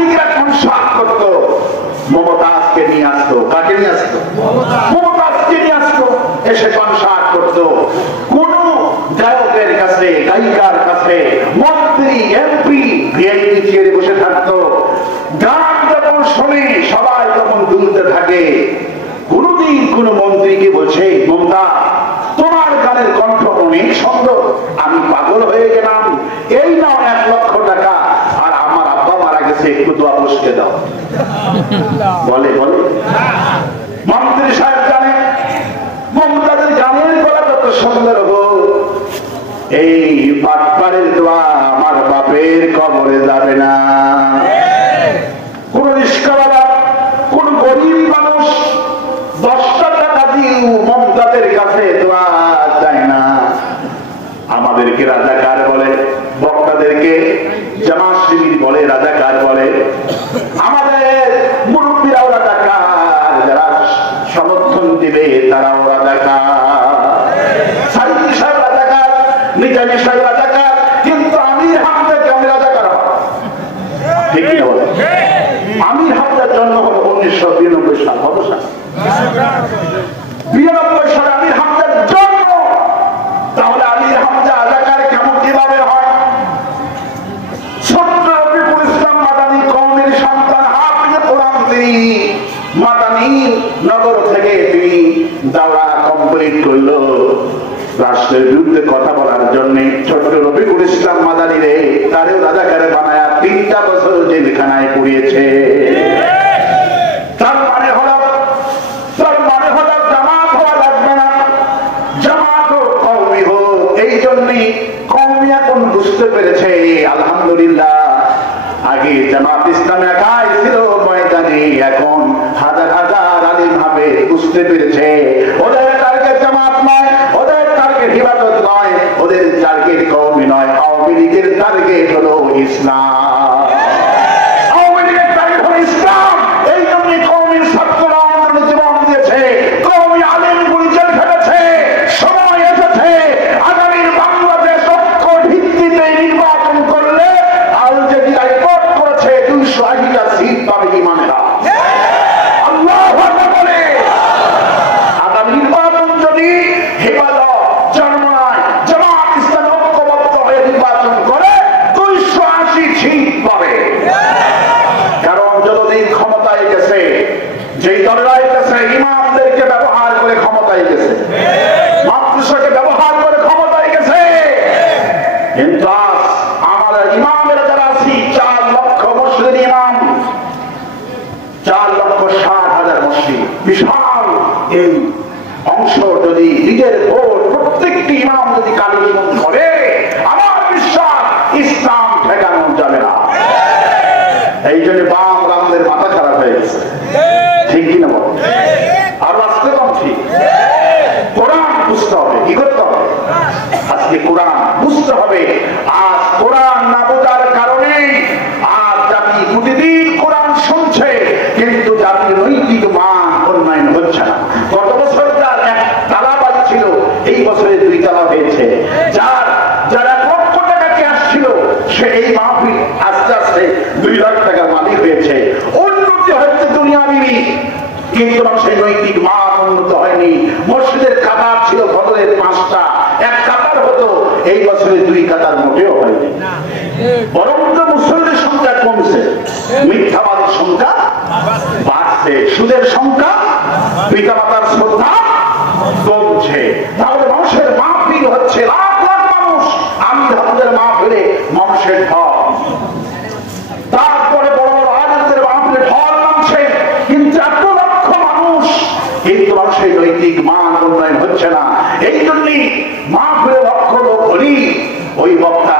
লীগের কনসার্ট করতো, মমতাজকে নিয়ে আসতো। কাকে নিয়ে আসতো? মমতাজকে নিয়ে আসতো, এসে কনসার্ট করতো। কোন গায়কের কাছে, গায়িকার কাছে মন্ত্রী, এমপি ভিআইপি চেয়ারে বসে থাকতো। গান যখন শোনে সবাই তখন দুলতে থাকে। কোনদিন কোন মন্ত্রীকে বলছে, মমতা তোমার গানের কণ্ঠ অনেক সুন্দর, আমি পাগল হয়ে গেলাম, এই নাও 1 লক্ষ টাকা, আর আমার আব্বা মারা গেছে, একটু দোয়া বসকে দাও। বলে বলে মন্ত্রী সাহেব জানে মমতাজের গানের গলা কত সুন্দর হোক, এই বাটপারের দোয়া আমার বাপের কবরে যাবে না। কোন রিস্কাওয়ালা, কোন গরিব মানুষ 10টা টাকা দিয়েও মমতাজের কাছে দোয়া চায় না। আমাদেরকে রাজাকার বলে, বক্তাদেরকে জামাত শিবির বলে, রাজাকার বলে। আমাদের মুরব্বীরাও রাজাকার, যারা সমর্থন দিবে তারাও রাজাকার। সাইদি সাহেব রাজাকার, নিজামী সাহেব রাজাকার, কিন্তু আমির হামজাকে আমি রাজাকার হব ঠিক না বলে? আমির হামজার জন্ম হলো 1992 সাল, হবে সাল 92 সালে আমির হামজার জন্ম। তাহলে আমির হামজা রাজাকার কেমন কিভাবে হয়? ছোট্ট রফিকুল ইসলাম মাদানী কওমের সন্তান, হাফিজে কোরআন, তিনি মাদানী নগর থেকে তিনি দাওরা কমপ্লিট করলো রাষ্ট্রের বিরুদ্ধে কথা বলার জন্য। ছোট্ট রফিকুল ইসলাম মাদানী রে তারেও রাজাকারে বানায়া 3টা বছর জেলখানায় পুড়িয়েছে। তার মানে হলো জামাত হওয়া লাগবে না, জামাত ও কওমি হোক। এই জন্যই কওমি এখন বুঝতে পেরেছে আলহামদুলিল্লাহ। আগে জামাত ইসলাম একাই ছিল ময়দানে, এখন হাজার হাজার আলিম হবে বুঝতে পেরেছে ওদের টার্গেট জামাত নয়, ওদের টার্গেট হিফাজত নয়, ওদের টার্গেট কওমি নয়, আওয়ামী লীগের টার্গেট হলো ইসলাম। আওয়ামী লীগের টার্গেট হলো ইসলাম। এই জন্য কওমির ছাত্ররা আন্দোলনে জীবন দিয়েছে, কওমি আলিমগুলি জেল খেটেছে। সময় এসেছে আগামীর বাংলাদেশ ঐক্য ভিত্তিতে নির্বাচন করলে আল জাজিরা রিপোর্ট করেছে 280টা সিট পাবে ইমামেরা। আল্লাহু আকবার বলে। আগামী নির্বাচন যদি হেফাজত, জনমনায়, জামাত ইসলাম ঐক্যবদ্ধ হয়ে নির্বাচন করে 280 সিট পাবে। কারণ যতদিন ক্ষমতায় গেছে, যেই দলরাই গেছে ইমামদেরকে ব্যবহার করে ক্ষমতায় গেছে, মাদ্রাসাকে ব্যবহার করে ক্ষমতায় গেছে। কিন্তু আজ আমাদের ইমামেরা যারা আছি 4 লক্ষ মসজিদের ইমাম, 4,60,000 মসজিদ, বিশাল এই অংশ যদি লীগের ভোট প্রত্যেকটি ইমাম যদি কালেকশন করে, আমার বিশ্বাস ইসলাম ঠেকানো যাবে না। এই জন্য বাম রামদের মাথা খারাপ হয়ে গেছে, ঠিক কিনা বল? আর আসতে কম ঠিক। কোরআন বুঝতে হবে, কি করতে হবে? আজকে কোরআন বুঝতে হবে। আজ কোরআন না বোঝার কারণে আজ জাতি প্রতিদিন কোরআন শুনছে, কিন্তু জাতির নৈতিক মান উন্নয়ন হচ্ছে না। গত বছর যার 1 তালা বাজছিল, এই বছরে 2 তালা হয়েছে। যার 1 লক্ষ টাকা ক্যাশ ছিল, সে এই মাহফিল আস্তে আস্তে 2 লাখ টাকার মালিক হয়েছে। উন্নতি হচ্ছে দুনিয়াবি, কিন্তু সেই নৈতিক মান উন্নত হয়নি। মসজিদের কাতার ছিল বদলের 5টা, 1 কাতার হতো, এই বছরে 2 কাতার মোটেও হয়নি। বরং মুসলিমের সংখ্যা কমছে, মিথ্যাবাদীর সংখ্যা বাড়ছে, সুদের সংখ্যা, পিতামাতার শ্রদ্ধা কমছে। তাহলে মানুষের মাহফিল হচ্ছে, লাখ লাখ মানুষ আমির হামজার মাহফিলে মানুষের ঢল, তারপরে বড় বড় আলেমদের মাহফিলে ঢল নামছে, কিন্তু 1 লক্ষ মানুষ, কিন্তু মানুষের নৈতিক মান উন্নয়ন হচ্ছে না। এই জন্যই মাহফিলে লক্ষ লোক হলি ওই বক্তা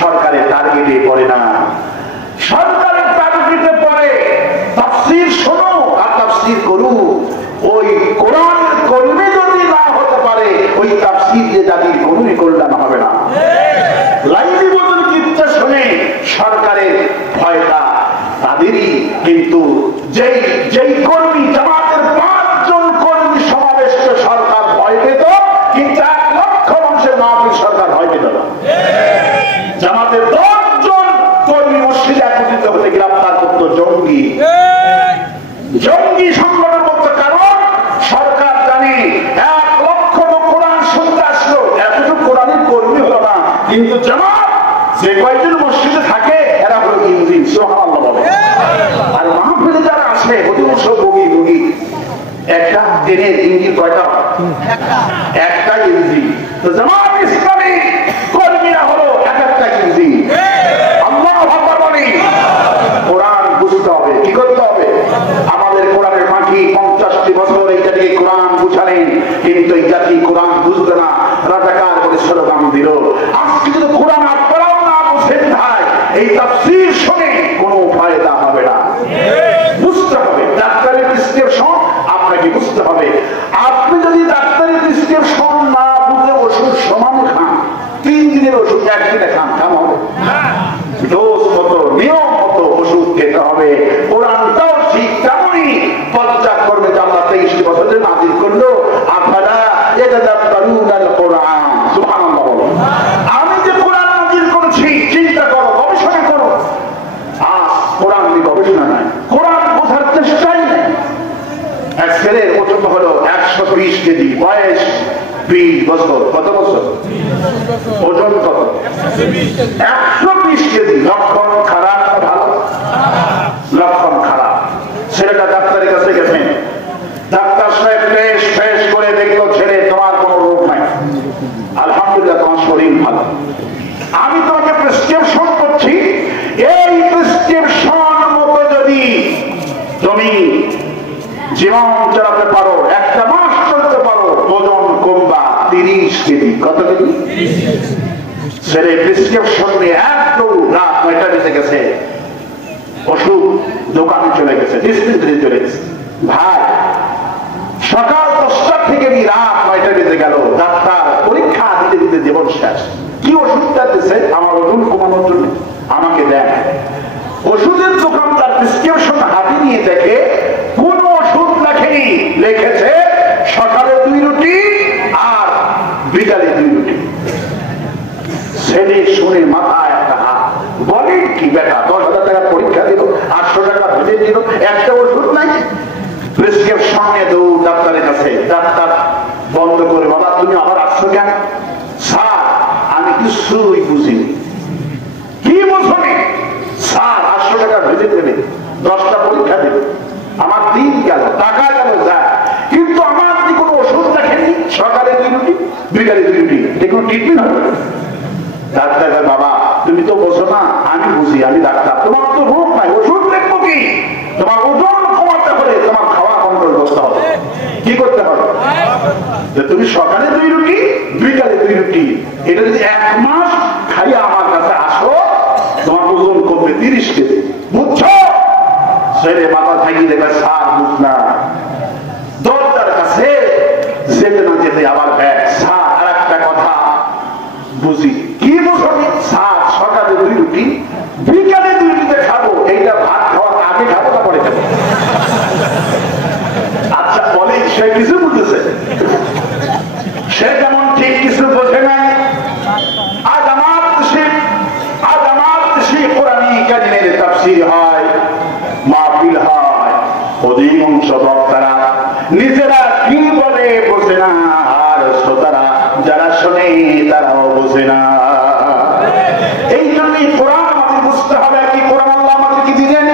সরকারের টার্গেটে পড়ে না। সরকারের টার্গেটে পড়ে তাফসীর শোনো আর তাফসীর করু। ওই কোরআনের কর্মী যদি না হতে পারে, ওই তাফসীর যে জাতির কোনই কল্যাণ হবে না। লাইলি বদল কিচ্ছা শুনে সরকারের ভয়টা তাদেরই, কিন্তু যেই কর্মী জামাতের 5 জন কর্মী সমাবেশকে সরকার ভয় পেত, কিন্তু 1 লক্ষ মানুষের মাহফিল সরকার ভয় পেত না। জামাতের 10 জন কর্মী মসজিদে একত্রিত হতে গ্রেফতার করতো জঙ্গি। জঙ্গি সংগঠন বলতে কারণ সরকার জানে 1 লক্ষ লোক কোরআন শুনতে আসলো, এতটুকু কোরআনের কর্মী হলো না, কিন্তু জামাত যে কয়েকজন মসজিদে থাকে এরা হলো ইঞ্জিন। সুবহানাল্লাহ বলে। আর মাহফিলে যারা আসে অধিকাংশ বগি বগি, একটা ট্রেনের ইঞ্জিন কয়টা? একটা ইঞ্জিন। তো জামাত ইসলামী কর্মীরা হলো একটা ইঞ্জিন। আল্লাহু আকবার বলি। কোরআন বুঝতে হবে, কি করতে হবে? আমাদের কোরআনের মাটি 50টি বছর এইটা দিয়ে কোরআন বুঝালেন, কিন্তু এই জাতি কোরআন বুঝবে না, রাজাকার বলে স্লোগান দিল। আজকে যদি কোরআন আপনারাও না বুঝেন ভাই, এই তাফসীর শুনে কোনো ফায়দা হবে না। বুঝতে হবে ডাক্তারের প্রেসক্রিপশন আপনাকে বুঝতে হবে। আপনি যদি ডাক্তারের প্রেসক্রিপশন না বুঝে ওষুধ সমান খান, 3 দিনের ওষুধ 1 দিনে খান, কাম হবে? ডোজ মতো নিয়ম মতো ওষুধ খেতে হবে। কোরআনটাও ঠিক তেমনই পর্যাপ করবে। আল্লাহ 23 বছরে নাযিল করলো, আপনারা ইয়াতাদাব্বারুনাল কোরআন। সুবহানাল্লাহ বলো। আমি যে কোরআন নাযিল করেছি চিন্তা করো, গবেষণা করো। আজ কোরআন নিয়ে গবেষণা নাই, কোরআন বোঝার চেষ্টাই নেই। এক ছেলের ওজন হলো 120 কেজি, বয়স 20 বছর। কত বছর? ওজন কত? 120 কেজি। লক্ষণ খারাপ না ভালো? লক্ষণ খারাপ। ছেলেটা ডাক্তারের কাছে গেছেন, ডাক্তার সাহেব টেস্ট করে দেখলো ছেলে তোমার কোনো রোগ নাই, আলহামদুলিল্লাহ তোমার শরীর ভালো। আমি তোমাকে প্রেসক্রিপশন করছি, এই প্রেসক্রিপশন মতো যদি তুমি জীবন চালাতে পারো, 1 মাস চলতে পারো, ওজন কমবা 30 কেজি। কত কেজি? ছেলে প্রেসক্রিপশন নিয়ে একদম রাত 9টা বেজে গেছে, ওষুধ দোকানে চলে গেছে, ডিসপেন্সারি চলে গেছে। ভাই সকাল 10টা থেকে রাত 9টা বেজে গেল, ডাক্তার পরীক্ষা দিতে দিতে জীবন শেষ। কি ওষুধটা দিচ্ছে? আমার ওজন কমানোর জন্য, আমাকে দেন। ওষুধের দোকানদার প্রেসক্রিপশন হাতে নিয়ে দেখে কোন ওষুধ লেখেনি, লিখেছে সকালে 2 রুটি আর বিকালে 2 রুটি। ছেলে শুনে মাথায় একটা হাত, বলেন কি বেটা, 10,000 টাকা পরীক্ষা দিল, 800 টাকা ভেজে দিল, একটা ওষুধ নাই। প্রেসক্রিপশন নিয়ে দৌড় ডাক্তারের কাছে। ডাক্তার বন্ধ করে, বাবা তুমি আবার আসছো কেন? স্যার আমি কিছুই বুঝিনি। কি বুঝনি? স্যার 800 টাকা ভেজে দেবে, 10টা পরীক্ষা দেবে, আমার দিন গেল, টাকা গেল, যায়, কিন্তু আমার আপনি কোনো ওষুধ দেখেননি। সকালে 2 রুটি বিকালে 2 রুটি, দেখুন ট্রিটমেন্ট হবে। ডাক্তার বাবা তুমি তো বোঝো না, আমি বুঝি, আমি ডাক্তার, তোমার তো রোগ নাই, ওষুধ দেখবো কি? তোমার ওজন কমাতে হলে তোমার খাওয়া কন্ট্রোল করতে হবে। কি করতে হবে? তুমি সকালে 2 রুটি বিকালে 2 রুটি, এটা যদি 1 মাস খাইয়ে আমার কাছে আসো, তোমার ওজন কমবে 30 কেজি। বুঝছো? ছেলে মাথা থাকি দেখবে স্যার বুঝ না, দরজার কাছে যেতে না যেতে আবার ব্যাগ, স্যার আর একটা কথা বুঝি। কি বুঝবি? স্যার সকালে 2 রুটি বিকালে 2 রুটিতে খাবো, এইটা ভাত খাওয়ার আগে খাবো না পরে খাবো? আচ্ছা বলে সে কিছু বুঝেছে? সে যেমন ঠিক কিছু বোঝে নাই। আজ আমার দেশে কোরআনী কারিমের তাফসীর হয়, মাহফিল হয়, অধিকাংশ বক্তারা নিজেরা কি বলে বোঝে না, আর শ্রোতারা যারা শোনে তারাও বোঝে না। এই জন্যই কোরআন আমাদের বুঝতে হবে। কি কোরআন আল্লাহ আমাদের কি দিলেন?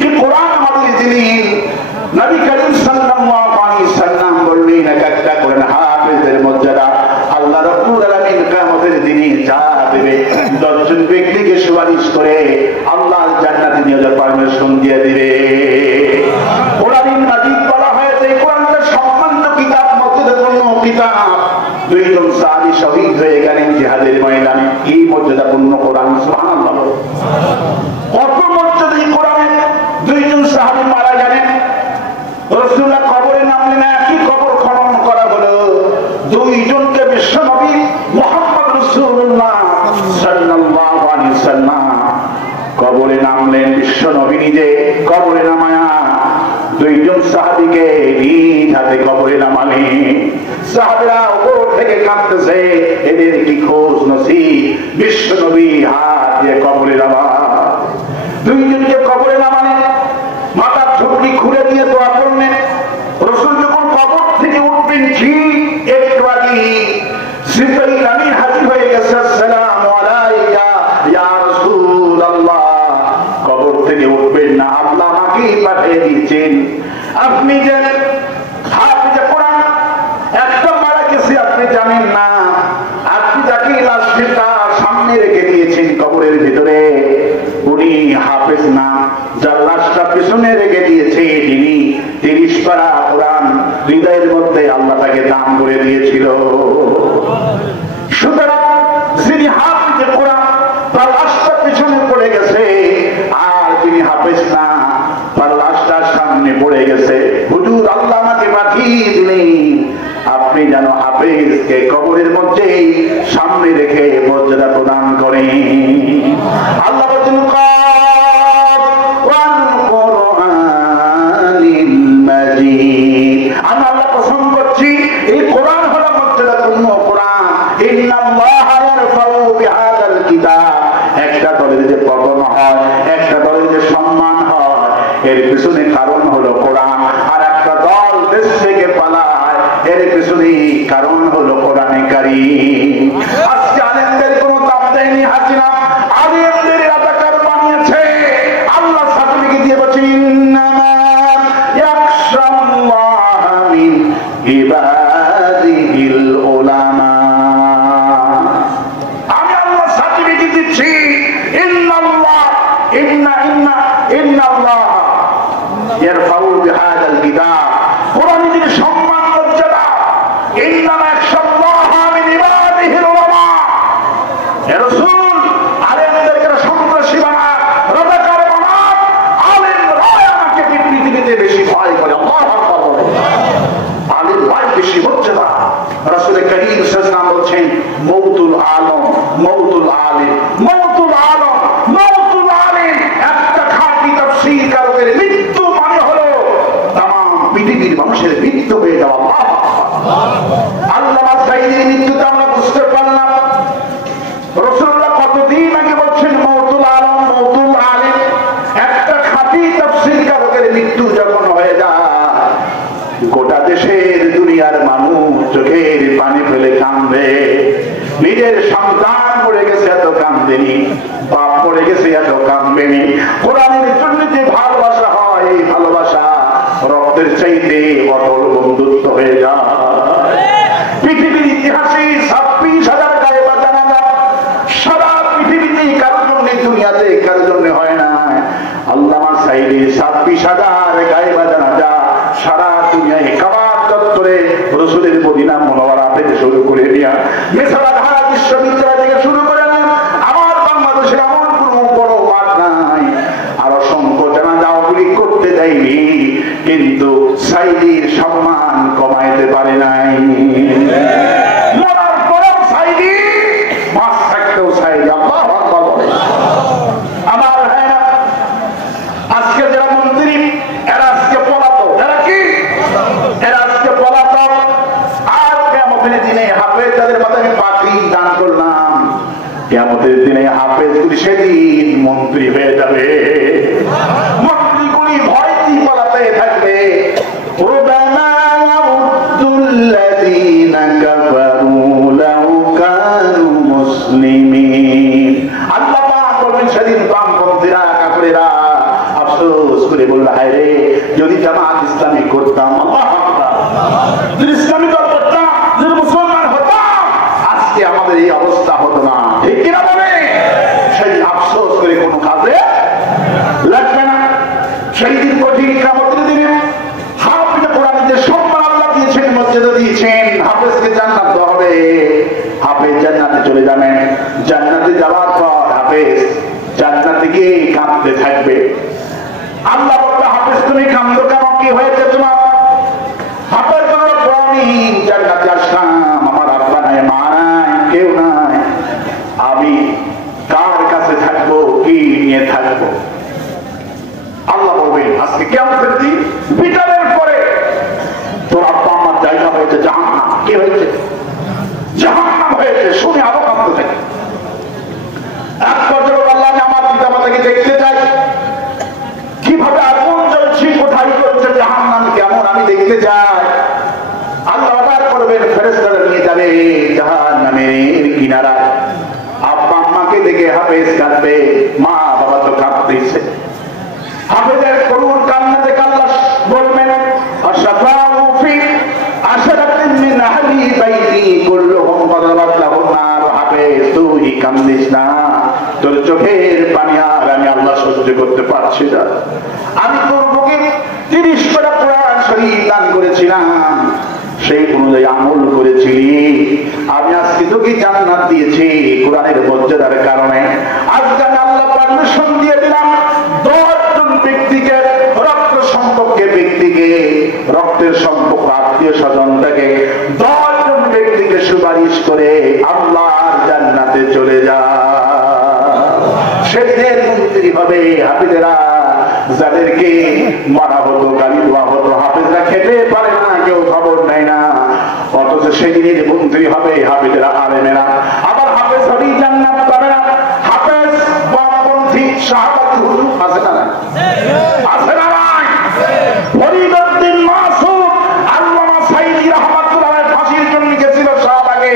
কি কোরআন আমাদের দিলেন? নবী করিম সাল্লাল্লাহু আলাইহি সাল্লাম বললেন, একটা কোরআন হাফেজের মর্যাদা আল্লাহ রাব্বুল আলামিন কিয়ামতের দিনে যা দেবে, 10 জন ব্যক্তিকে সুপারিশ করে আল্লাহ জান্নাতে নিয়ে যাওয়ার পারমিশন দিয়ে দিবে। কোরআন মাজিদ বলা হয়েছে, কোরআনটা সম্মানিত কিতাব, মর্যাদাপূর্ণ কিতাব। 2 জন সাহাবী শহীদ হয়ে গেলেন জিহাদের ময়দানে। কি মর্যাদাপূর্ণ কোরআন! সুবহানাল্লাহ। কত মর্যাদা এই কোরআনের! 2 জন সাহাবী মারা গেলেন, রাসূলুল্লাহ কবরে নামলেন, কি কবর খনন করা হলো। 2 জনকে বিশ্ব নবী মুহাম্মদ রাসূলুল্লাহ সাল্লাল্লাহু আলাইহি সাল্লাম কবরে নামলেন। বিশ্ব নবী নিজে কবরে নামায়া 2 জন সাহাবীকে নিজ হাতে কবরে নামালেন। সাহাবীরা উপর থেকে কাঁদতেছে, এদের কি খোঁজ নসিব? বিশ্ব নবী হাত দিয়ে কবরে নামা। 2 জনকে কবরে নামালেন। না, আল্লাহ আমাকেই পাঠিয়ে দিয়েছেন। আপনি যে হাফেজে কোরআন একটা মারা গেছে আপনি জানেন না, আপনি যাকে লাশটা সামনে রেখে দিয়েছেন কবরের ভিতরে উনি হাফেজ না, যার লাশটা পিছনে রেখে দিয়েছে যিনি 30 পারা কোরআন হৃদয়ের মধ্যে আল্লাহ তাকে দান করে দিয়েছিল। সুতরাং যিনি হাফেজে কোরআন তার লাশটা পিছনে পড়ে গেছে, আর যিনি হাফেজ না তার লাশটা সামনে পড়ে গেছে। হুজুর আল্লাহ আমাকে পাঠিয়ে দিলেন আপনি যেন হাফেজকে কবরের মধ্যে সামনে রেখে মর্যাদা প্রদান করেন। আল্লাহ বলেন আমি আল্লাহ পছন্দ করছি এই কোরআন হলো মর্যাদাপূর্ণ কোরআন। একটা দলের যে পতন হয়, একটা দলের যে সম্মান হয়, এর পিছনে কারণ হলো কোরআন। আর একটা দল দেশ থেকে পালায়, এর পিছনে কারণ হলো কোরআনে কারীম। আজকে আলেমদের কোনো দাম দেয়নি হাসিনা, আলেমদের রাজাকার বানিয়েছে। আল্লাহ সার্টিফিকেট দিয়ে বলছেন ইন্নামা ইয়াখশাল্লাহ মিন ইবাদিহিল উলামা। আমি আল্লাহ সার্টিফিকেট দিচ্ছি ইন্নাল্লাহ ইন্নাল্লাহ ইয়ারফাউ বিহাদাল কিতাব। কোরআন যিনি সম্মান মর্যাদা, ইন্নামা ইয়াখশাল্লাহ মিন ইবাদিহিল উলামা। হে রাসূল আলেমদেরকে সন্ত্রাসী বানা, রাজাকার বানা, আলেমরাই আমাকে পৃথিবীতে বেশি ভয় করে। আল্লাহু আকবার বলেন। আলেমরাই বেশি মর্যাদা। রাসূল করিম সাল্লাল্লাহু আলাইহি ওয়াসাল্লাম বলেন মওতুল আলম মওতুল আলিম, মওতুল আলম মওতুল আলিম। একটা খাঁটি তাফসীর কারকের মৃত্যু মানে হলো तमाम পৃথিবীর মানুষের মৃত্যু হয়ে যাওয়া। আল্লামা সাঈদীর মৃত্যুতে আমরা বুঝতে পারলাম রাসূলুল্লাহ কতদিন আগে বলছেন মওতুল আলম মওতুল আলিম। একটা খাঁটি তাফসীর কারকের মৃত্যু যখন হয়ে যায় গোটা দেশের দুনিয়ার মানুষ চোখের পানি ফেলে কাঁদবে। নিজের সন্তান পড়ে গেছে এত কাঁদেনি, বাপ পড়ে গেছে এত কাঁদবেনি। কোরআনের জন্য যে ভালোবাসা হয় এই ভালোবাসা রক্তের চাইতে অটল বন্ধুত্ব হয়ে যায়। পৃথিবীর ইতিহাসে 26,000 গায়েবা জানাজা সারা পৃথিবীতে কারোর জন্য, দুনিয়াতে কারোর জন্য হয় না। আল্লামা সাঈদীর 26,000 গায়েবা জানাজা সারা দুনিয়ায় কাবা চত্বরে রাসূলের মদিনা মুনাওয়ারা থেকে শুরু করে নিয়া মেসারা ঢাকা বিশ্ববিদ্যালয় থেকে শুরু করে আমার বাংলাদেশের এমন কোনো বড় মাঠ নাই আর অসংখ্য জানাজা ওগুলি করতে দেয়নি, কিন্তু সাঈদীর সম্মান কমাইতে পারে নাই। মরার পরেও সাঈদী, মাস থাকতেও সাঈদী। আল্লাহু আকবার বলে। আমার ভাইরা আজকে যারা মন্ত্রী এরা আজকে পলাতক। এরা কি? এরা আজকে পলাতক। আর কিয়ামতের দিনে হাফেজ যাদের মাথায় আমি পাখি দান করলাম, কিয়ামতের দিনে হাফেজগুলি সেদিন মন্ত্রী হয়ে যাবে। মন্ত্রীগুলি ভয়টি পালাতে থাকবে। রুবানা ইয়াউদ্দুল্লাযীনা কাফারু লাউ কানু মুসলিমিন। আল্লাহ পাক বলেন সেদিন বামপন্থীরা কাফেররা আফসোস করে বলল হায় রে যদি জামাত ইসলামী করতাম, আল্লাহু আকবার, যদি ইসলামী দল করতাম, যদি মুসলমান হতাম আজকে আমাদের এই অবস্থা হতো না। ঠিক কিনা বলে? সেই আফসোস করে কোনো কাজে লাগবে না। সেই দিন কঠিন কিয়ামতের দিনে হাফেজে কোরআনের যে সম্মান আল্লাহ দিয়েছেন, মর্যাদা দিয়েছেন, হাফেজকে জান্নাত দেওয়া হবে। হাফেজ জান্নাতে চলে যাবেন। জান্নাতে যাওয়ার পর হাফেজ জান্নাতে গিয়ে কাঁদতে থাকবে। আল্লাহ বলবে হাফেজ তুমি কাঁদো কেন? কি হয়েছে তোমার? হাফেজ বলল আমি জান্নাতে আসলাম, আমার আব্বা নাই, মা নাই, কেউ নাই, আমি কার কাছে থাকবো, কি নিয়ে থাকবো? আল্লাহ বলবেন আজকে কিয়ামতের দিন বিচারের পরে তোর আব্বা আমার জায়গা হয়েছে জাহান্নাম। কি হয়েছে? জাহান্নাম হয়েছে। শুনে আরো কাঁদতে থাকে। এক পর্যন্ত আল্লাহ আমার পিতা মাতাকে দেখতে চাই, কিভাবে আগুন জ্বলছে, কোথায় জ্বলছে জাহান্নাম, কেমন আমি দেখতে চাই। আল্লাহ অর্ডার করবেন, ফেরেশতারা নিয়ে যাবে জাহান্নামের কিনারায়। আব্বা আম্মাকে দেখে হাফেজ কাঁদবে, মা বাবা তো কাঁদতেছে। হাফেজের করুণ কান্না দেখে আল্লাহ বলবেন আশাফাউ ফি আশরাতিন মিন আহলি বাইতি কুল্লুহুম গদারাত লাহুম নার। হাফেজ তুই কান্দিস না, তোর চোখের পানি আর আমি আল্লাহ সহ্য করতে পারছি না। আমি তোর বুকে 30 পারা কোরআন শরীফ দান করেছিলাম, সেই অনুযায়ী আমল করেছিলি, আমি আজকে তোকে জান্নাত দিয়েছি কোরআনের মর্যাদার কারণে। আজকে আমি আল্লাহ পারমিশন দিয়ে দিলাম 10 জন ব্যক্তিকে, রক্ত সম্পর্কে ব্যক্তিকে, রক্তের সম্পর্ক আত্মীয় স্বজনটাকে 10 জন ব্যক্তিকে সুপারিশ করে আল্লাহর জান্নাতে চলে যা। সেদিনের মন্ত্রী হবে হাফেজেরা, যাদেরকে মারা হতো, গালি দেওয়া হতো, হাফেজরা খেতে পারে না, কেউ খবর নেয় না, অথচ সেদিনের মন্ত্রী হবে হাফেজেরা, আলেমেরা। আবার হাফেজ হলেই জান্নাত পাবে না। হাফেজ বামপন্থী শাহাদাত হুজুর আছে না? আছে না? ফরিদউদ্দিন মাসুদ আল্লামা সাইদি রাহমাতুল্লাহ আলাইহি ফাঁসির জন্য গেছিল শাহবাগে।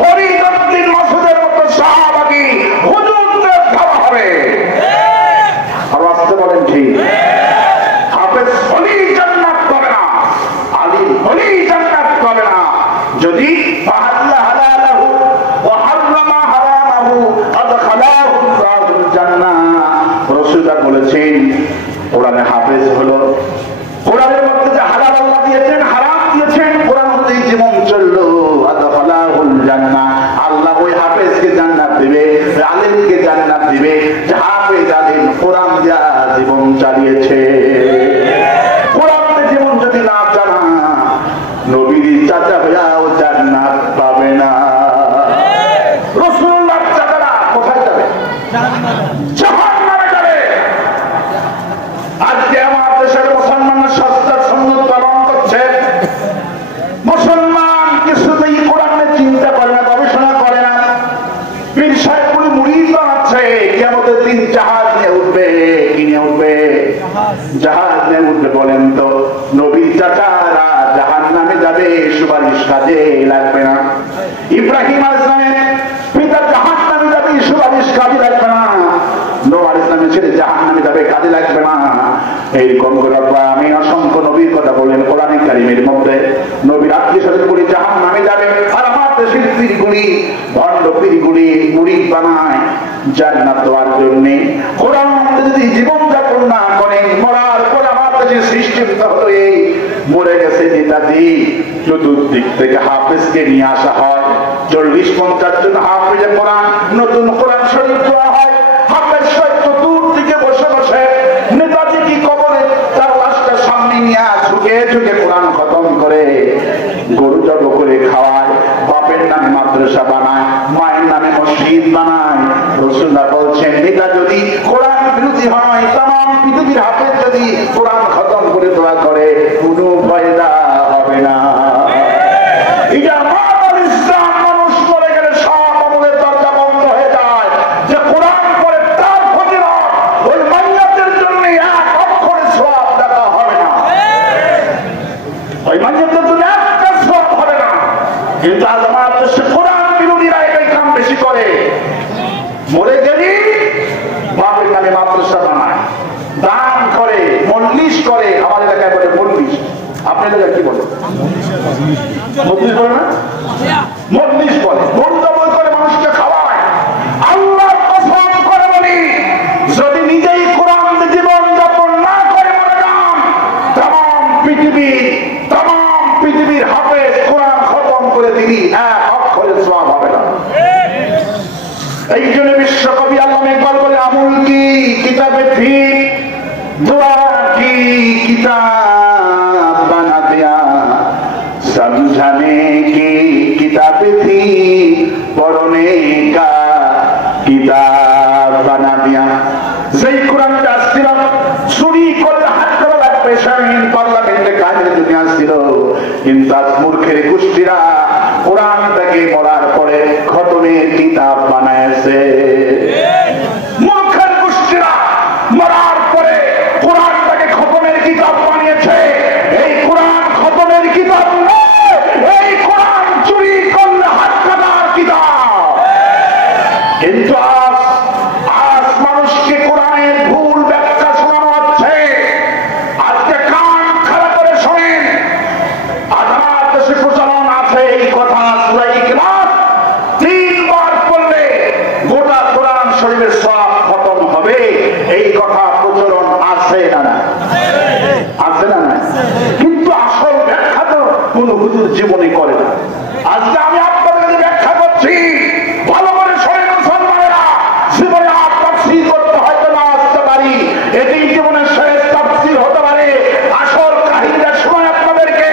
ফরিদউদ্দিন মাসুদের মতো শাহবাগী হুজুরদের খাওয়া হবে। আর আসতে বলেন ঠিক? হাফেজ হলেই জান্নাত পাবে না, আলিম হলেই জান্নাত পাবে না। যদি ফাহাল্লা হালালাহু ওয়া হারামা হারামাহু আদখালাহু আল্লাহুল জান্নাহ। রাসূলুল্লাহ বলেছেন কোরআনে হাফেজ হলো, কোরআনের মধ্যে যে হালাল আল্লাহ দিয়েছেন, হারাম দিয়েছেন, কোরআন অনুযায়ী জীবন চললো, আদখালাহুল জান্নাহ। আল্লাহ ওই হাফেজকে জান্নাত দিবে, আলেমকে জান্নাত দিবে, যে হাফেজ আলেম কোরআন দিয়া জীবন চালিয়েছে। কোরআনে জীবন যদি না জানা, নবীর চাচা হইয়াও জান্নাত পাবে না। রাসূলুল্লাহর চাচারা কোথায় যাবে? জাহান্নামে যাবে। আজকে আমার দেশের মুসলমানের সস্তার সুন্নত পালন করছে। মুসলমান কিছুতেই কোরআনের চিন্তা করে না, গবেষণা করে না। পীর সাহেবগুলি মুরিদ বানাচ্ছে, কিয়ামতের দিন জাহাজ নিয়ে উঠবে। কি নিয়ে উঠবে? জাহাজ নিয়ে উঠবে। বলেন তো নবীর চাচারা জাহান্নামে যাবে, সুপারিশ কাজে লাগবে না। ইব্রাহিম আলাইহিস সালামের পিতা জাহান্নামে যাবে, সুপারিশ কাজে লাগবে না। নূহ আলাইহিস সালামের ছেলে জাহান্নামে যাবে, কাজে লাগবে না। এইরকম করে আমি অসংখ্য নবীর কথা বলেন কোরআনে কারীমের মধ্যে। নবীর আত্মীয়-স্বজনগুলি জাহান্নামে যাবে, আর আমার দেশের পীরগুলি, ভণ্ড পীরগুলি মুরিদ বানায় জান্নাত দেওয়ার জন্য। কোরআন যদি জীবনযাপন না করেন, মরার পর আমার দেশের সৃষ্টি হলো এই, মরে গেছে নেতাজি, চতুর্দিক থেকে হাফেজকে নিয়ে আসা হয়। 40-50 জন হাফেজে কোরআন, নতুন কোরআন শরীফ দেওয়া হয়। হাফেজ সাহেব চতুর্দিকে বসে বসে নেতাজি কি কবরে তার লাশটা সামনে নিয়ে ঝুঁকে ঝুঁকে কোরআন খতম করে, গরু জব করে খাওয়ায়, বাপের নামে মাদ্রাসা বানায়, মায়ের নামে মসজিদ বানায়। রাসূলুল্লাহ বলছেন এটা যদি কোরআন বিরোধী হয়, তাম পৃথিবীর হাফেজ যদি কোরআন খতম করে দোয়া করে, কোনো ফায়দা হবে না। এটা মানব ইসলাম। মানুষ মরে গেলে সব আমলের দরজা বন্ধ হয়ে যায়। যে কোরআন পড়ে তার ফজিলত, ওই মাইয়াতের জন্য এক অক্ষরে সওয়াব দেওয়া হবে না। ওই মাইয়াতের জন্য একটা সওয়াব হবে না। কিন্তু আজ আমার দেশে কোরআন বিরোধীরা এটাই কাম বেশি করে। মরে গেলি বাপের নামে মাদ্রাসা বানায়, দান করে, মজলিস করে। আমার এলাকায় বলে মজলিস, আপনার এলাকায় কি বলে? মজলিস বলে না? মজলিস বলে। বই করে মানুষকে খাওয়ায়। আল্লাহর কসম করে বলি, যদি নিজেই কোরআন জীবন যাপন না করে মরে যান, তাম পৃথিবীর হাফেজ কোরআন খতম করে দিলি, এক অক্ষরে সওয়াব হবে না। এই জন্য বিশ্বকবি আল্লামা ইকবাল বলে, আমল কি কিতাবে থি, दुआ की किताब बना दिया, समझाने की किताब थी, पढ़ने का किताब बना दिया। যেই কোরআনটা ছিল চুরি করে হাত করা লাগবে, স্বাধীন পার্লামেন্টে কাজের দুনিয়া ছিল, কিন্তু আজ মূর্খের গোষ্ঠীরা কোরআনটাকে মরার পরে খতমের কিতাব বানাইছে। মূর্খের গোষ্ঠীরা মরার পরে কোরআনটাকে খতমের কিতাব বানিয়েছে। এই কোরআন খতমের কিতাব নয়, এই কোরআন চুরি করলে হাত কাটার কিতাব। কিন্তু আজ মানুষকে কোরআনের ভুল ব্যাখ্যা শোনানো হচ্ছে। আছে না না আছে না না, কিন্তু আসল ব্যাখ্যা তো কোন হুজুর জীবনে করে না। আজকে আমি আপনাদের ব্যাখ্যা করছি, ভালো করে শোনেন মুসলমানেরা। জীবনে আর তাফসীর করতে হয়তো না আসতে পারি, এটি জীবনের শেষ তাফসীর হতে পারে। আসল কাহিনীটা শোনাই আপনাদেরকে।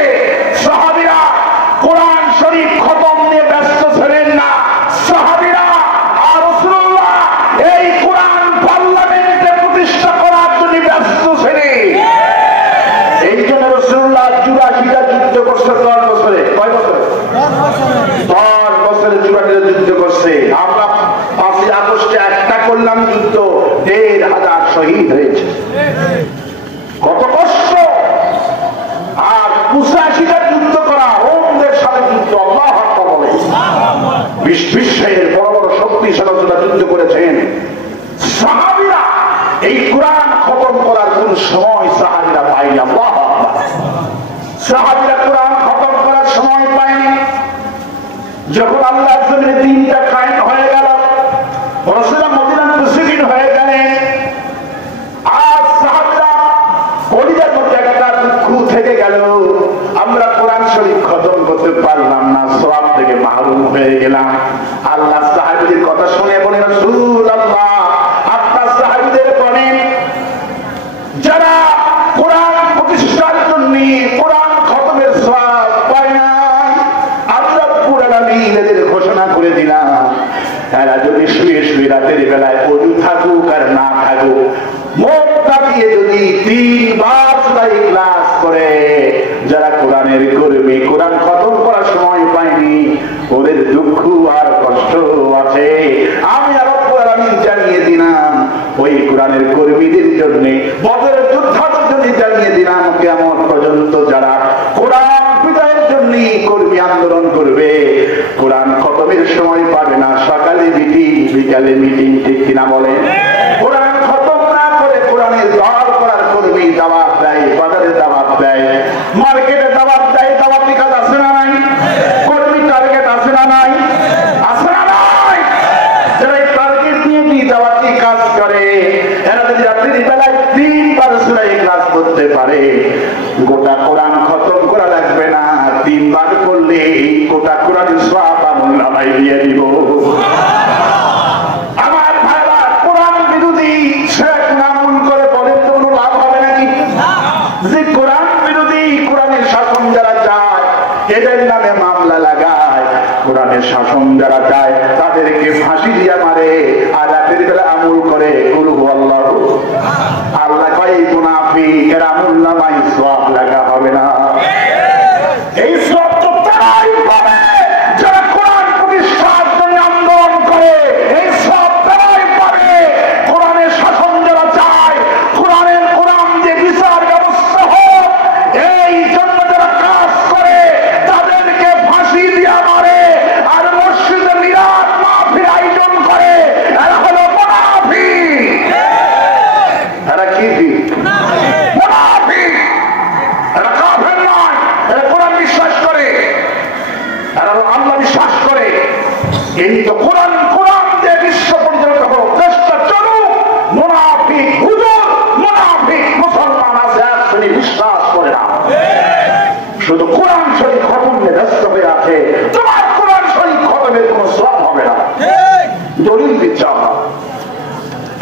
সাহাবীরা কোরআন শরীফ খতম নিয়ে ব্যস্ত ছিলেন না। সাহাবীরা আর রাসূলুল্লাহ এই কোরআন পার্লামেন্টে প্রতিষ্ঠা করার জন্য ব্যস্ত ছিলেন। এই জন্য রাসূলুল্লাহ ৮৪টা যুদ্ধ করছে ১০ বছরে। কয় বছরে? 10 বছরে ৮৪টা যুদ্ধ করছে। আমরা ৫ই আগস্টে একটা করলাম যুদ্ধ, ১৫০০ শহীদ হয়েছে। কত কষ্ট! আর ৮৫টা যুদ্ধ করা, রোমদের সাথে যুদ্ধ। আল্লাহু আকবার বলে। বিশ্বের বড় বড় শক্তিশালী যুদ্ধ করেছেন সাহাবীরা। এই কোরআন খতম করার কোন সময় সাহাবীরা পায়নি। আল্লাহু আকবার। সাহাবীরা কোরআন খতম করার সময় পায়নি। যখন আল্লাহর জমিনে দিনটা কায়েম হয়ে গেল, রাসূলুল্লাহ মদিনার প্রেসিডেন্ট হয়ে গেলেন, আর সাহাবীরা কলিজার মধ্যে একটা দুঃখ থেকে গেল, আমরা কোরআন শরীফ খতম করতে পারলাম না, সওয়াব থেকে মাহরুম হয়ে গেলাম। আল্লাহ সাহাবীদের কথা শুনে বলে, রাসূলুল্লাহ আপনার সাহাবীদের বলেন যারা কোরআন প্রতিষ্ঠার জন্য কোরআন খতমের সওয়াব পায় না, আল্লাহ রাব্বুল আলামিন এদের ঘোষণা করে দিলাম, এরা যদি শুয়ে শুয়ে রাতের বেলায় ওযু থাকুক আর না থাকুক, মুখটা দিয়ে যদি ৩ বার সূরা ইখলাস করে, যারা কোরআনের কর্মী, কোরআন খতম করার সময় পায়নি, ওদের দুঃখ আর কষ্ট আছে। আমি রব্বুল আলামিন জানিয়ে দিলাম ওই কোরআনের কর্মীদের জন্য, বদরের যোদ্ধাদের জন্য জানিয়ে দিলাম, কিয়ামত পর্যন্ত যারা কোরআন বিজয়ের জন্য কর্মী আন্দোলন করবে, কোরআন খতমের সময় পাবে না, সকালে মিটিং বিকালে মিটিং, ঠিক কিনা বলে? কোরআন খতম না করে কোরআনের দল করার কর্মী দাওয়াত দেয়, বাজারে দাওয়াত দেয়, মার্কেটে দাওয়াত দেয়, দাওয়াতি কাজ আছে না নাই? কর্মী টার্গেট আছে না নাই? আছে না নাই? যারা এই টার্গেট নিয়ে দাওয়াতি কাজ করে, এরা যদি রাত্রির বেলায় ৩ বার সূরা ইখলাস পড়তে পারে, গোটা কোরআন খতম করা লাগবে না, ৩ বার পড়লে গোটা কোরআনের সওয়াব আমলনামায় দিয়ে দিব। আমার ভাইরা, কোরআন বিরোধী শেখ নামুল করে বলেন তো কোনো লাভ হবে নাকি? যে কোরআন বিরোধী, কোরআনের শাসন যারা চায় এদের নামে মামলা লাগায়, কোরআনের শাসন যারা চায় তাদেরকে ফাঁসি দিয়া মারে, আর রাতের বেলা আমল করে কুল হুয়াল্লাহু। আল্লাহ কয় এই মুনাফিক এর আমলনামায় সওয়াব লাগা হবে না। এই সওয়াব তো তারাই পাবে যারা কোরআন প্রতিষ্ঠার জন্য আন্দোলন করে। এই সওয়াব তারাই পাবে কোরআনের শাসন যারা চায়, কোরআন যে বিচার ব্যবস্থা হোক, এই জন্য যারা কাজ করে তাদেরকে ফাঁসি দিয়া মারে, আর মসজিদে মিলাদ মাহফিল আয়োজন করে। এরা হলো মুনাফিক। এরা কি? মুনাফিক। এরা কাফের নয়, এরা কোরআন বিশ্বাস করে, এরা আল্লাহ বিশ্বাস করে। কিন্তু কোরআন যে বিশ্ব পরিচালিত হোক, চেষ্টা চলুক, মুনাফিক হুজুর, মুনাফিক মুসলমান আছে, এক শ্রেণী বিশ্বাস করে না, শুধু কোরআন শরীফ খতম নিয়ে ব্যস্ত হয়ে আছে। তোমার কোরআন শরীফ খতমের কোন সওয়াব হবে না। দলিল দিচ্ছে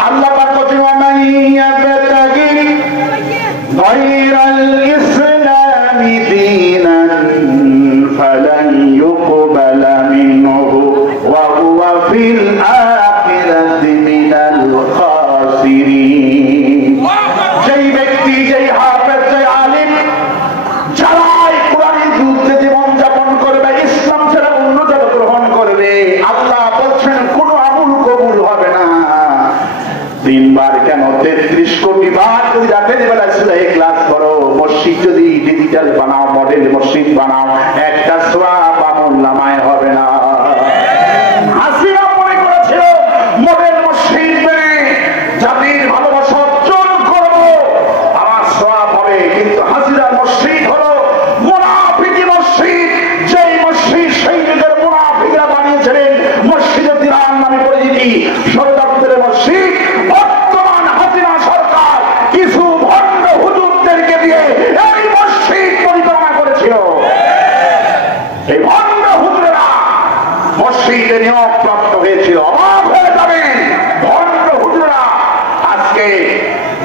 আল্লাহ পাক বলেন, ওয়ামান ইয়াবতাগি গায়রাল ইসলামি দীনান ফালান ইউকবালা মিনহু ওয়া হুয়া ফিল আখিরাতি মিনাল খাসিরিন। যেই ব্যক্তি, যেই হাফেজ, যেই আলিম, যারা কোরআনের বিরুদ্ধে জীবন যাপন করবে, ইসলাম ছাড়া অন্য ধর্ম গ্রহণ করবে, আল্লাহ বলছেন কোন আমল কবুল হবে না। ৩ বার কেন ৩৩ কোটি বার যদি রাতের বেলায় সূরা ইখলাস করো, মসজিদ যদি ডিজিটাল বানাও, মডেল মসজিদ বানাও, একটা সওয়াব আমলনামায় হবে না। হাসিনা মনে করেছিল মডেল মসজিদ মেনে জাতির ভালোবাসা অর্জন করবো, আমার সওয়াব হবে, কিন্তু হাসিনার মসজিদ হলো মুনাফিকি মসজিদ। যেই মসজিদ সেই যুগের মুনাফিকরা বানিয়েছিলেন, মসজিদে দিরান নামে পরিচিতি, সরকারের মসজিদ। বর্তমান হাসিনা সরকার কিছু শহীদ নিয়োগ প্রাপ্ত হয়েছিল। অবাক হয়ে যাবেন ভণ্ড হুজুরা আজকে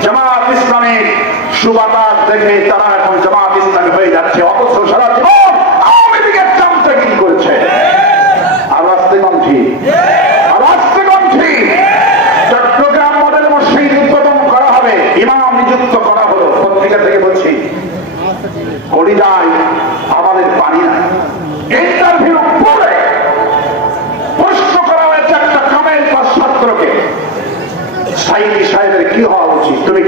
জামাত ইসলামের সুবাতাস দেখে তারা এখন জামাত ইসলামী হয়ে যাচ্ছে, অথচ সারা জীবন আওয়ামী লীগের চামচাগিরি করেছে। আর আসতে কণ্ঠী চট্টগ্রাম মডেল মসজিদ উদ্বোধন করা হবে, ইমাম নিযুক্ত করা হলো। পত্রিকা থেকে বলছি কলিজায় আমাদের পানি নাই। ইন্টারভিউ পরে প্রশ্ন করা হয়েছে একটা কামেল পাস ছাত্রকে, সাইদি সাহেবের কি হওয়া উচিত, তুমি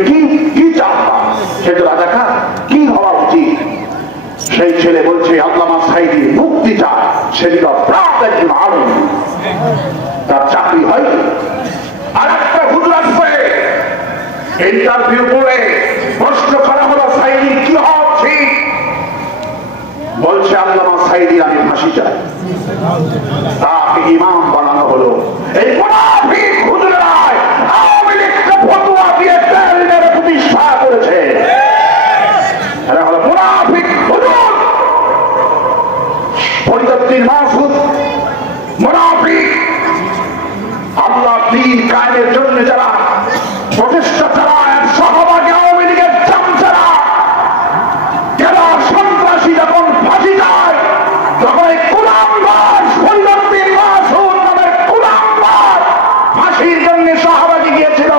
কি চাবা? সে তো রাজাকার, কি হওয়া উচিত? সেই ছেলে বলছে আল্লামা সাইদি মুক্তি চায়, সেদিন প্রাপ্ত একজন আলেম, তার চাকরি হয়নি। আর একটা হুজুর আসবে, ইন্টারভিউ করে প্রশ্ন করা হলো সাইদি কি হওয়া উচিত, বলছে আল্লামা সাইদি আমি ফাঁসি চাই। তাকে ইমাম বানানো হলো। এই মুনাফিক হুজুরেরা আওয়ামী লীগকে ফতোয়া দিয়ে তেল মেরে প্রতিষ্ঠা করেছে। এরা হলো মুনাফিক হুজুর। ফরিদউদ্দিন মাসুদ মুনাফিক। আল্লাহ দ্বীন কায়েমের জন্য যারা প্রচেষ্টা চালায়, শাহবাগে আওয়ামী লীগের চামচারা যারা সন্ত্রাসী যখন ফাঁসি যায়, তখন কুলাঙ্গার ফরিদউদ্দিন মাসুদ নামের কুলাঙ্গার ফাঁসির জন্য শাহবাগে গিয়েছিল।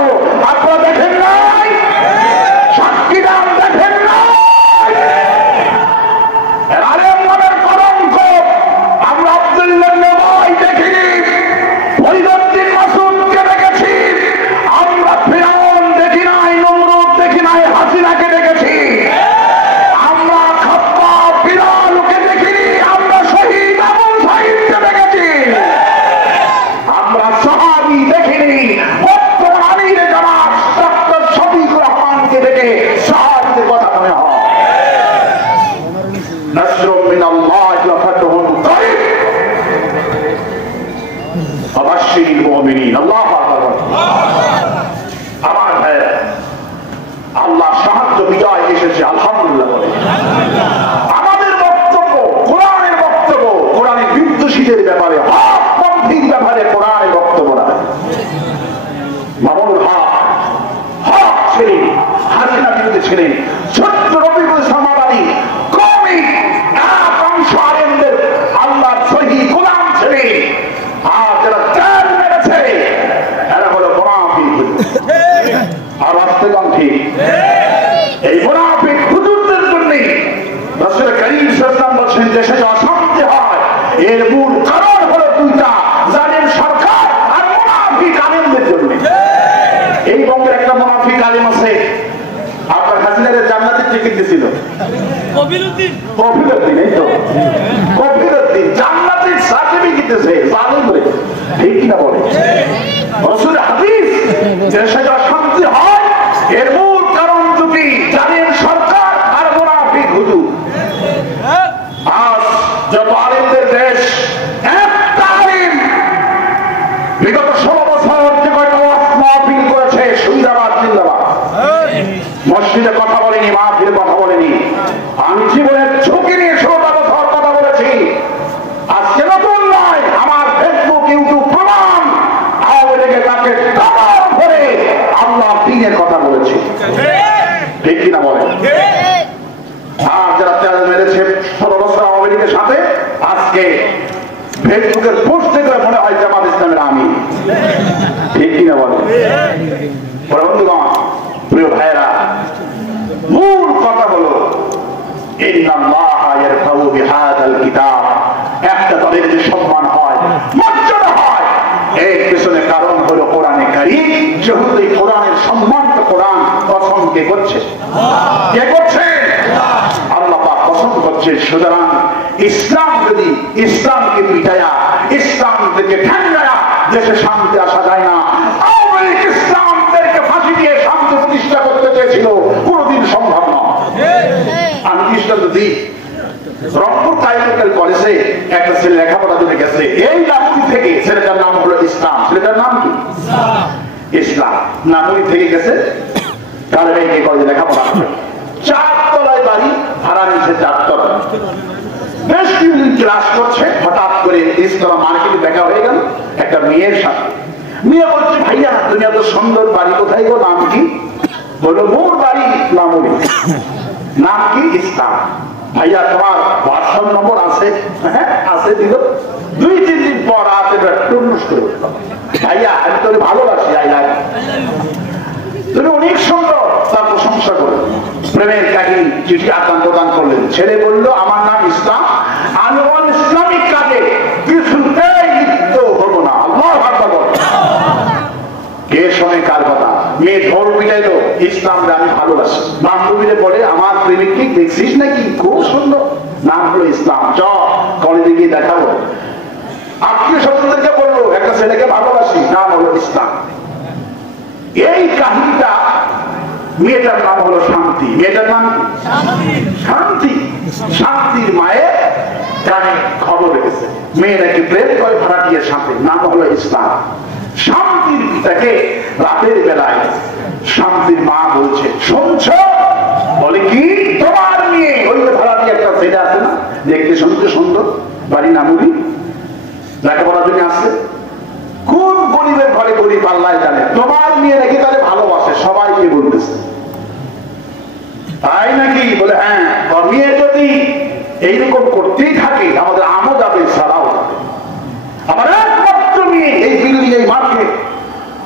আপনারা দেখেন নাই? সাক্ষী দান দেখেন নাই? আলেম নামের কলঙ্ক আমরা আব্দুল্লাহ নবাই দেখিনি, ফরিদউদ্দিন মাসুদকে দেখেছি, আমরা ফিরআউন দেখি নাই, নমরুদ দেখি নাই, হাসিনাকে দেখেছি, আমরা খাব্বাব বিলালকে দেখিনি, আমরা শহীদ আবু সাঈদকে দেখেছি, আমরা সাহাবী দেখিনি, বর্তমান আমিরে জামাত ডক্টর শফিকুর রহমানকে দেখে সাহাবীদের কথা মনে হয়। নাসরুম মিনাল্লাহি ওয়া ফাতহুন করিব ফাবাশশিরিল মুমিনিন। আল্লাহু আকবার। আমার ভাই, আল্লাহ সাহায্য বিজয় এসেছে, আলহামদুলিল্লাহ বলে। আমাদের বক্তব্য কোরআনের বক্তব্য, কোরআনের বিদ্বেষীদের ব্যাপারে, হকপন্থীর ব্যাপারে কোরআনের বক্তব্য না। মামুনুল হক ছিলেন, হাসিনা বিরুদ্ধে ছিলেন, ছোট্ট রবিউল সামাদ আলী কওমি এক অংশ আলেমদের আল্লাহর সহি গোলাম ছিলেন। আর যারা তেল মেরেছে এরা হলো মুনাফিক। আর আসতে কণ্ঠী এই মুনাফিক হুজুরদের জন্য রাসূল কারীম সাল্লাল্লাহু আলাইহি ওয়াসাল্লাম বলেছেন দেশে যে অশান্তি হয় এর মূল কারণ হলো দুইটা, জালিম সরকার আর মুনাফিক আলেমদের জন্য। এই বঙ্গের একটা মুনাফিক আলেম আছে, আপনার হাসিনার জান্নাতের টিকিট দিয়েছিল কফিলউদ্দিন, এই তো কফিলউদ্দিন জান্নাতের সার্টিফিকেট দিয়েছে, জালিম বলে। ঠিক কিনা বলে? রাসূলের হাদিস দেশে যে অশান্তি হয় এর মূল কারণ দুটি, জালিম সরকার আর মুনাফিক হুজুর। আজ যত আলেমদের দেশ, একটা আলেম বিগত 16 বছর যে কয়টা মাহফিল করেছে, সুবিধাবাদ জিন্দাবাদ, মসজিদে কথা বলেনি, মাহফিলে কথা বলেনি। আমি জীবনের ঝুঁকি নিয়ে 16টা বছর কথা বলেছি। আজকে নতুন নয়, আমার ফেসবুক ইউটিউব প্রমাণ, আওয়ামী লীগের তাকে দাবার করে আল্লাহ দ্বীনের কথা বলেছি। ঠিক কিনা বলেন? আর যারা তেল মেরেছে 16 বছর আওয়ামী লীগের সাথে, আজকে ফেসবুকের পোস্ট থেকে মনে হয় জামাত ইসলামের আমি। ঠিক কিনা বলেন? বন্ধুগণ, প্রিয় ভাইরা, মূল কথা হলো ইন্নাল্লাহা ইয়ারফাউ বিহাযাল কিতাব। একটা দলের যে সম্মান হয়, মর্যাদা হয়, এর পিছনে কারণ হলো কোরআনে কারীম। যেহেতু এই কোরআনের সম্মান তো কোরআন কসম কে করছে? কে করছে? আল্লাহ পাক কসম করছে। সুতরাং ইসলাম যদি ইসলামকে পিটায়া, ইসলামকে ঠ্যাঙ্গায়া দেশে শান্তি আসা যায় না। আওয়ামী লীগ ইসলামদেরকে ফাঁসি দিয়ে শান্তি প্রতিষ্ঠা করতে চেয়েছিল, কোনদিন সম্ভব নয়। আমি দৃষ্টান্ত দিই, রংপুর কাইমের কলেজে একটা ছেলে লেখাপড়া করে গেছে, এই নামুরি থেকে। ছেলেটার নাম হলো ইসলাম। ছেলেটার নাম কি? ইসলাম। নামুরি থেকে গেছে কালবেইকে কলেজে লেখাপড়া করে। 4 তলায় বাড়ি, ভাড়া নিচ্ছে 4 তলা। বেশ কিছুদিন ক্লাস করছে, হঠাৎ করে নিচতলা মার্কেটে দেখা হয়ে গেল একটা মেয়ের সাথে। মেয়ে বলছে, ভাইয়া তুমি এত সুন্দর, বাড়ি কোথায় গো, নাম কি? বললো, মোর বাড়ি লামুরি। নাম কি? ইসলাম। ভাইয়া তোমার হোয়াটসঅ্যাপ নম্বর আছে? হ্যাঁ আছে, দিল। 2-3 দিন পর রাতে টুন্নুস করে উঠল, ভাইয়া আমি তোরে ভালোবাসি, আই লাভ ইউ, তুমি অনেক সুন্দর। তার প্রশংসা করলেন, প্রেমের কাহিনী, চিঠি আদান প্রদান করলেন। ছেলে বলল, আমার নাম ইসলাম, আমি ইসলামিক কাজে কিছুতেই লিপ্ত হব না। আল্লাহু আকবার। কে শোনে কার কথা? মেয়ে ঢোল পিটাইলো, ইসলাম আমি ভালোবাসি। বান্ধবীরে বলে, আমার প্রেমিককে দেখছিস নাকি, খুব সুন্দর, নাম হলো ইসলাম, চ কলেজে গিয়ে দেখাবো। আত্মীয় স্বজনদেরকে বললো, একটা ছেলেকে ভালোবাসি, নাম হলো ইসলাম। এই কাহিনীটা, মেয়েটার নাম হলো শান্তি। মেয়েটার নাম শান্তি। শান্তির মায়ের কানে খবর রেখেছে, মেয়ে নাকি প্রেম করে ভাড়াটিয়ার সাথে, নাম হলো ইসলাম। শান্তির পিতাকে রাতের বেলায় শান্তির মা বলছে, শুনছ? বলে কি? তোমার মেয়ে ওই যে ভাড়াটিয়া একটা ছেলে আছে না, দেখতে শুনতে সুন্দর, বাড়ি নামুরি, লেখাপড়ার জন্য আসছে, কোন গরিবের ঘরে গরিব আল্লাহ জানে, তোমার মেয়ে নাকি তাদের ভালোবাসে, সবাইকে বলতেছে। তাই নাকি? বলে হ্যাঁ। মেয়ে যদি এইরকম করতেই থাকে, আমাদের আমও যাবে, সারাও যাবে। আমার একমাত্র মেয়ে এই বিল্ডিং, এই মার্কেট,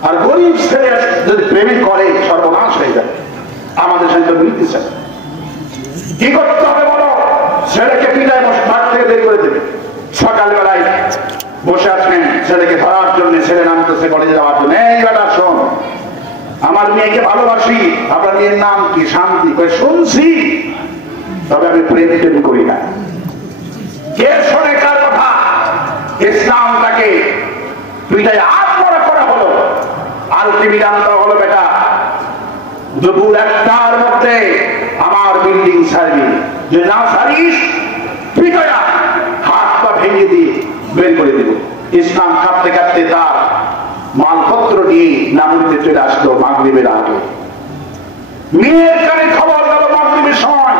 আর গরিব ছেলে যদি প্রেমে করে, সর্বনাশ হয়ে যায়। আমাদের সঙ্গে মিলতে চায়, কি করতে হবে বলো? ছেলেকে পিটায় মাঠ থেকে বের করে দেবে। সকালবেলায় বসে আছেন ছেলেকে ধরার জন্য, ছেলে নামতেছে কলেজে যাওয়ার জন্য, এই বেটা শোন, আমার মেয়েকে ভালোবাসি, আপনার মেয়ের নাম কি? শান্তি। শুনছি, তবে আমি প্রেম করি না। কে শোনে কার কথা? ইসলাম তাকে পিটায় আত্মরা করা হলো। আলটিমেটাম দেওয়া হলো, বেটা দুপুর 1টার মধ্যে আমার বিল্ডিং ছাড়বি, যে না ছাড়িস পিটায়া হাত পা ভেঙে দিয়ে বের করে দেব। ইসলাম কাঁপতে কাঁপতে তার মালপত্র নিয়ে নামুরিতে চলে আসলো মাগরিবের আগে। মেয়ের কানে খবর গেল মাগরিবের সময়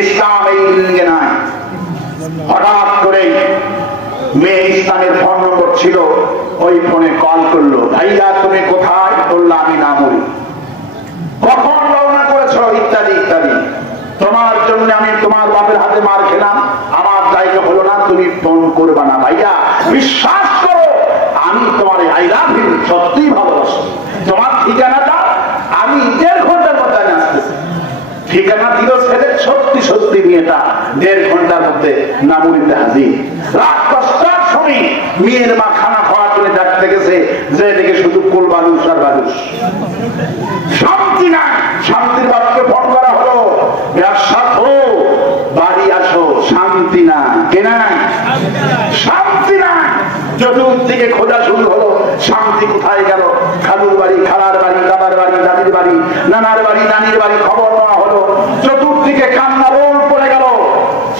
ইসলাম এই বিল্ডিংয়ে নাই। হঠাৎ করে মেয়ে, ইসলামের ফোন নম্বর ছিল, ওই ফোনে কল করলো, ভাইয়া তুমি কোথায়? বললো আমি নামুরি। কখন রওনা করেছো? ইত্যাদি ইত্যাদি। তোমার জন্য আমি তোমার বাপের হাতে মার খেলাম, আমার জায়গা হলো না, তুমি ফোন করবা না। ভাইয়া বিশ্বাস করো, আমি তোমার আই লাভ ইউ সত্যিই ভালোবাসি। তোমার ঠিকানাটা আমি 1.5 ঘন্টার মধ্যে আমি আসতেছি। ঠিকানা দিল ছেলে, সত্যি সত্যি মেয়েটা 1.5 ঘন্টার মধ্যে নামুরিতে হাজির। রাত 10টার সময় মেয়ের মা খানা খাওয়ার জন্য ডাকতে গেছে, যে দেখে শুধু কোল বালুস আর বালুস, শান্তি নাই। শান্তির বাপকে ফোন করা হলো, বাড়ি আসো, শান্তি না। কেনা শান্তি না। চতুর্দিকে খোঁজা শুরু হলো, শান্তি কোথায় গেল? খালুর বাড়ি, খালার বাড়ি, দাদার বাড়ি, দাদির বাড়ি, নানার বাড়ি, নানির বাড়ি, খবর নেওয়া হলো। চতুর্দিকে কান্না রোল পড়ে গেল।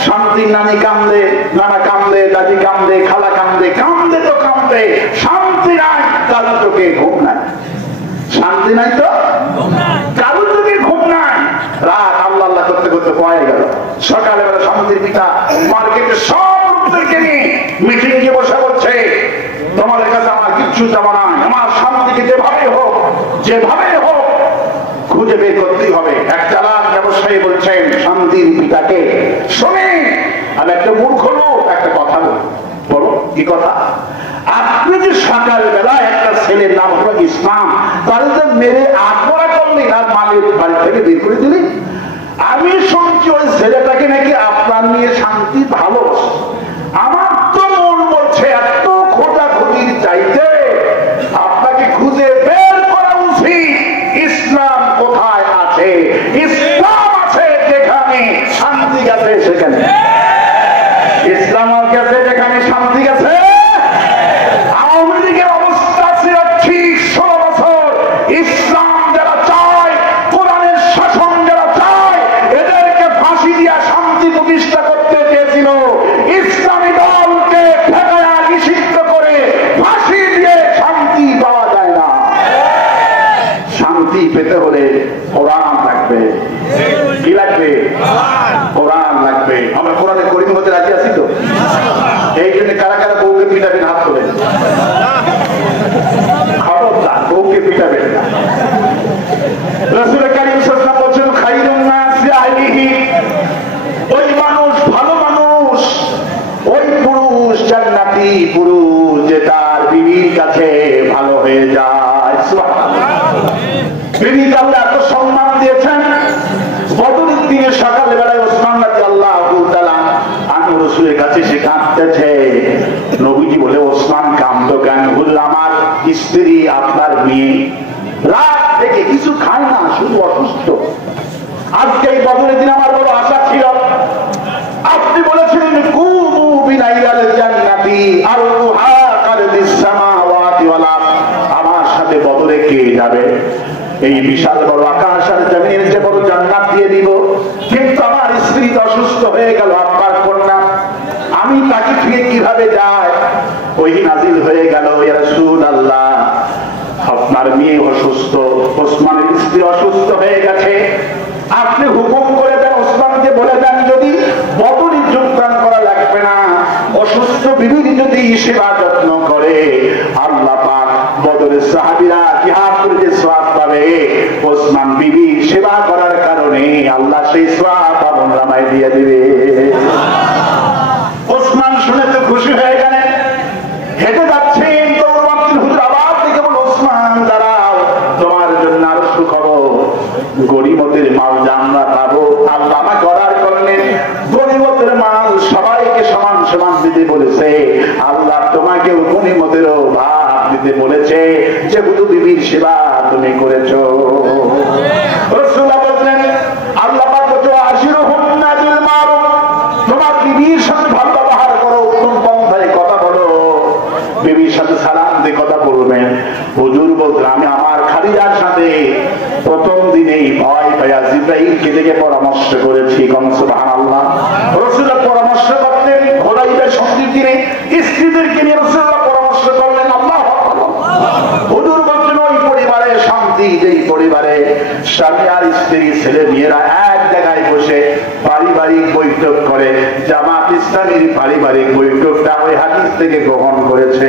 শান্তির নানি কান্দে, নানা কান্দে, দাদি কান্দে, খালা কান্দে, কান্দে তো কান্দে, শান্তি নাই। কারো চোখে ঘুম নাই। শান্তি নাই তো কারো চোখে ঘুম নাই। রাত আল্লাহ আল্লাহ করতে করতে পড়ে গেল। সকালবেলা শান্তির পিতা মার্কেটে সব লোকদেরকে নিয়ে মিটিং এ বসে বলছে, তোমাদের কাছে আমার কিচ্ছু চাওয়া নাই, আমার শান্তিকে যেভাবে হোক খুঁজে বের করতেই হবে। এক চালাক ব্যবসায়ী বলছেন শান্তির পিতাকে, শোনে আমি একটা মূর্খ লোক, একটা কথা বলো। কি কথা? আপনি যে সকালবেলা একটা ছেলের নাম হলো ইসলাম, তাহলে তো মেরে আত্মরা করলেন আর মালিক বাড়ি থেকে বের করে দিলেন। আমি শুনছি ওই ছেলেটাকে নাকি আপনার নিয়ে শান্তি ভালোবাসে। আমার তো মন বলছে এত খোঁজাখুঁজির চাইতে আপনাকে খুঁজে বের করা উচিত। ইসলাম কোথায় আছে? ইসলাম আছে যেখানে শান্তি গেছে সেখানে। ইসলাম গেছে যেখানে শান্তি গেছে। আওয়ামী লীগের অবস্থা ছিল ঠিক 16 বছর। ইসলাম যারা চায়, কোরআনের শাসন যারা চায়, এদেরকে ফাঁসি দিয়া শান্তি প্রতিষ্ঠা করতে চেয়েছিল। ইসলামী দলকে ঠেকায়া নিষিদ্ধ করে ফাঁসি দিয়ে শান্তি পাওয়া যায় না। শান্তি পেতে হলে কোরআন লাগবে। কি লাগবে? কোরআন লাগবে। আমরা কোরআনে করিম হতে রাজি আছি তো? এই জন্য কারা কারা রসুলের কাছে সে কাঁদতেছে। নবীজি বলে, ওসমান কাঁদতো কেন? বলল, আমার স্ত্রী আপনার মেয়ে রাত থেকে কিছু খায় না, শুধু অসুস্থ। আজকে এই বদলের দিন আমার বড় আশা ছিল, আপনি বলেছিলেন কুমু বিনাইয়াল জান্নাতি আরদুহা কারদিস সামাওয়াতি ওয়াল আরদ। আমার সাথে বদলে কে যাবে? এই বিশাল বড় আকাশ আর জমিনের যে বড় জান্নাত দিয়ে দিব, কিন্তু আমার স্ত্রী অসুস্থ হয়ে গেল, আপনার কন্যা, আমি তাকে ফিরে কিভাবে যাই? ওহী নাযিল হয়ে গেল, ইয়া রাসূলুল্লাহ, আপনার মেয়ে অসুস্থ, ওসমানের স্ত্রী অসুস্থ হয়ে গেছে, আপনি হুকুম করে দেন, ওসমানকে বলে দেন যদি বদরে যোগদান করা লাগবে না, অসুস্থ বিবির যদি সেবা যত্ন করে, আল্লাহ পাক বদরের সাহাবীরা জিহাদ করে যে সওয়াব পাবে, ওসমান বিবির সেবা করার কারণে আল্লাহ সেই সওয়াব আমলনামায় দিয়ে দিবে। ওসমান শুনে তো খুশি হয়ে গেলেন, হেঁটে যাচ্ছেন, দৌড় মারছেন, হুজুর আবার দেখে বলো, ওসমান দাঁড়াও, তোমার জন্য আরো সুখবর, গনিমতের মাল আমরা পাবো। আল্লাহ আমাকে অর্ডার করলেন, গনিমতের মাল সবাইকে সমান সমান দিতে বলেছে। আল্লাহ তোমাকেও গনিমতেরও ভাগ দিতে বলেছে, যেহেতু বিবির সেবা তুমি করেছো। রাসূলুল্লাহ বললেন, আল্লাহ পাক বলেছে, আশিরুহুন্না বিল মারুফ, তোমার বিবির সাথে ভালো ব্যবহার করো, উত্তম পন্থায় কথা বলো, বিবির সাথে সালাম দিয়ে কথা বলবেন। হুজুর বলতেন, আমি আমার খাদিজার সাথে প্রথম দিনেই ভয় পাইয়া জিবরাইলকে ডেকে পরামর্শ করেছি। সুবহানাল্লাহ। রাসূলুল্লাহ পরামর্শ করতেন, হুদাইবিয়ার সন্ধির দিনে স্ত্রীদেরকে নিয়ে রাসূলুল্লাহ পরামর্শ করলেন। আল্লাহু আকবার। হুজুর বলছেন, ওই পরিবারে শান্তি, যেই পরিবারে স্বামী আর স্ত্রী, ছেলে মেয়েরা এক জায়গায় বসে পারিবারিক বৈঠক করে, জামাত ইসলামীর পারিবারিক বৈঠকটা ওই হাদিস থেকে গ্রহণ করেছে।